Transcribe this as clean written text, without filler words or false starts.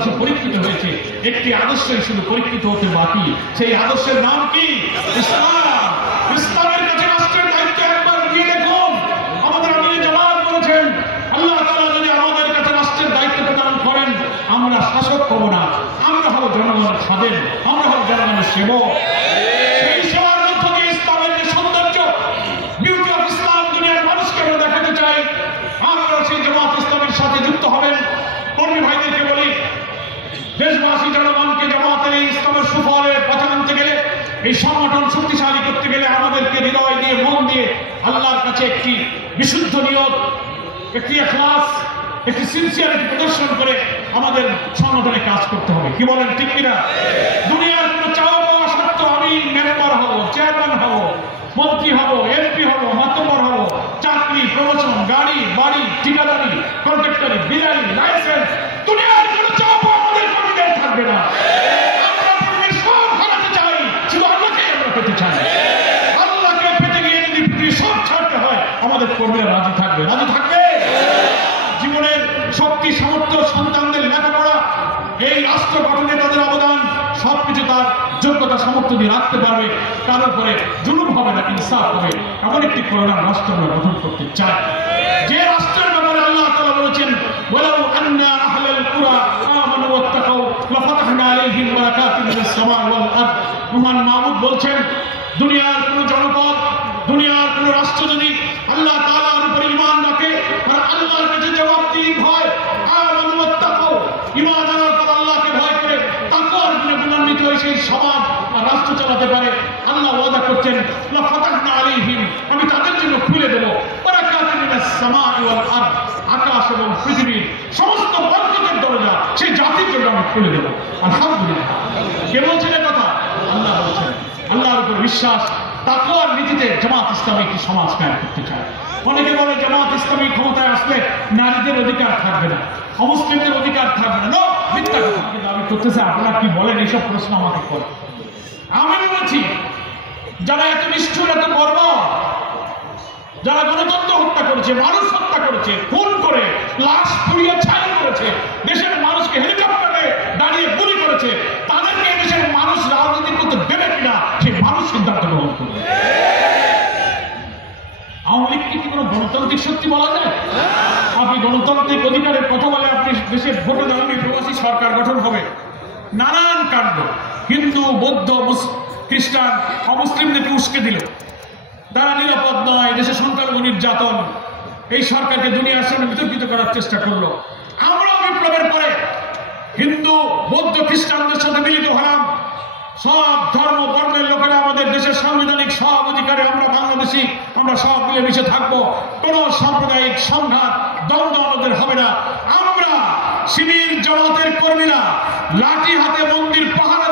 বাংলাদেশে পরীক্ষিত হয়েছে, একটি আদর্শই শুধু পরীক্ষিত হতে বাকি। সেই আদর্শের নাম কি? ইসলাম। ইসলামের কাছে রাষ্ট্রের দায়িত্ব একবার দিয়ে দেখুন। আমাদের আমির জামাত বলেছেন, আল্লাহ তাআলা যদি আমাদের কাছে রাষ্ট্রের দায়িত্ব প্রদান করেন, আমরা শাসক হব না, আমরা হব জনগণের খাদেম, আমরা হব জনগণের সেবক। সেই সেবার মধ্য দিয়ে ইসলামের যে সৌন্দর্য, বিউটি অফ ইসলাম দুনিয়ার মানুষকে আমরা দেখাতে চাই। আপনারা সেই জামাত ইসলামের সাথে যুক্ত হবেন। কর্মী ভাইদেরকে বলি, দেশবাসী জনগণকে জামাতের এই ইসলামের সুফলের পথে আনতে গেলে, এই সংগঠন শক্তিশালী করতে গেলে আমাদেরকে হৃদয় দিয়ে, মন দিয়ে আল্লাহর কাছে একটি বিশুদ্ধ নিয়ত, একটি ইখলাস, একটি সিনসিয়ারিটি প্রদর্শন করে আমাদের সংগঠনে কাজ করতে হবে। কি বলেন, ঠিক কিনা? দুনিয়ার কোনো চাওয়া পাওয়া সত্ত্বেও আমি মেম্বার হব, চেয়ারম্যান হব, মন্ত্রী হব, এমপি হব, মাতব্বর হব, চাকরি, প্রমোশন, গাড়ি, বাড়ি, ঠিকাদারি, কন্ট্রাক্টরি, বিরানি, লাইসেন্স, দুনিয়ার কোনো চাওয়া পাওয়া আমাদের কর্মীদের থাকবে না। আমরা পৃথিবীর সব হারাতে চাই, শুধু আল্লাহকে আমরা পেতে চাই। আল্লাহকে পেতে গিয়ে যদি পৃথিবীর সব ছাড়তে হয়, আমাদের কর্মীরা রাজি থাকবে। রাজি থাকবে? জীবনের শক্তি, সামর্থ্য, সন্তানদের লেখাপড়া, এই রাষ্ট্র গঠনে তাদের অবদান, সবকিছু তার যোগ্যতা সামর্থ্য দিয়ে রাখতে পারবে। তার উপরে জুলুম হবে না, ইনসাফ হবে। এমন একটি করোনার রাষ্ট্র আমরা গঠন করতে চাই, যে রাষ্ট্রের ব্যাপারে আল্লাহ তাআলা বলেছেন, ওয়ালাউ আন্না আহলাল কুরা আমানু ওয়াত্তাকাউ লাফাতাহনা আলাইহিম বারাকাতিন মিনাস সামাই ওয়াল আরদ। মহান মাহমুদ বলছেন, দুনিয়ার কোন জনপদ, দুনিয়ার কোন রাষ্ট্র যদি আল্লাহ তাআলার উপর ঈমান রাখে আর আল্লাহর কাছে জবাবদিহি হয়, আমানু ওয়াত্তাকাউ, ঈমান আনার পর আল্লাহকে ভয় করে তাকওয়ার গুণে গুণান্বিত হয়ে সেই সমাজ আর রাষ্ট্র চালাতে পারে, আল্লাহ ওয়াদা করছেন, লাফাতাহনা আলাইহিম, আমি তাদের জন্য খুলে দেব বারাকাতিন মিনাস সামাই ওয়াল আরদ, আকাশ এবং পৃথিবীর সমস্ত বরকতের দরজা সেই জাতির জন্য আমি খুলে দেব। আলহামদুলিল্লাহ। কে বলছেন এই কথা? আল্লাহ বলছেন। আল্লাহর উপর বিশ্বাস, তাকওয়ার নীতিতে জামাত ইসলামী একটি সমাজ কায়েম করতে চায়। অনেকে বলে জামাত ইসলামী ক্ষমতায় আসলে নারীদের অধিকার থাকবে না, অমুসলিমদের অধিকার থাকবে না। মিথ্যা কথা দাবি করতেছে। আপনারা কি বলেন? এইসব প্রশ্ন আমাকে করে। আমি বলছি, যারা এত নিষ্ঠুর, এত বর্বর, যারা গণতন্ত্র হত্যা করেছে, মানুষ হত্যা করেছে, খুন করে লাশ পুড়িয়ে ছাই করেছে, দেশের মানুষকে হেলিকপ্টারে দাঁড়িয়ে গুলি করেছে, তাদেরকে দেশের মানুষ রাজনীতি করতে দেবে কিনা সেই মানুষ সিদ্ধান্ত গ্রহণ করবে। আওয়ামী লীগকে কি কোনো গণতান্ত্রিক শক্তি বলা যায়? আপনি গণতান্ত্রিক অধিকারের কথা বলে আপনি দেশের ভোটে দাঁড়ানো প্রবাসী সরকার গঠন হবে, নানান কাণ্ড, হিন্দু, বৌদ্ধ, খ্রিস্টান, অমুসলিমদেরকে উস্কে দিল, তারা নিরাপদ নয়, দেশে সংখ্যালঘু নির্যাতন, এই সরকারকে দুনিয়ার সামনে বিতর্কিত করার চেষ্টা করলো। আমরা বিপ্লবের পরে হিন্দু, বৌদ্ধ, খ্রিস্টানদের সাথে মিলিত হলাম। সব ধর্ম বর্ণের লোকেরা আমাদের দেশের সাংবিধানিক সব অধিকারে আমরা বাংলাদেশি, আমরা সব মিলেমিশে থাকবো। কোন সাম্প্রদায়িক সংঘাত, দ্বন্দ্ব আমাদের হবে না। আমরা শিবির জামাতের কর্মীরা লাঠি হাতে মন্দির পাহারা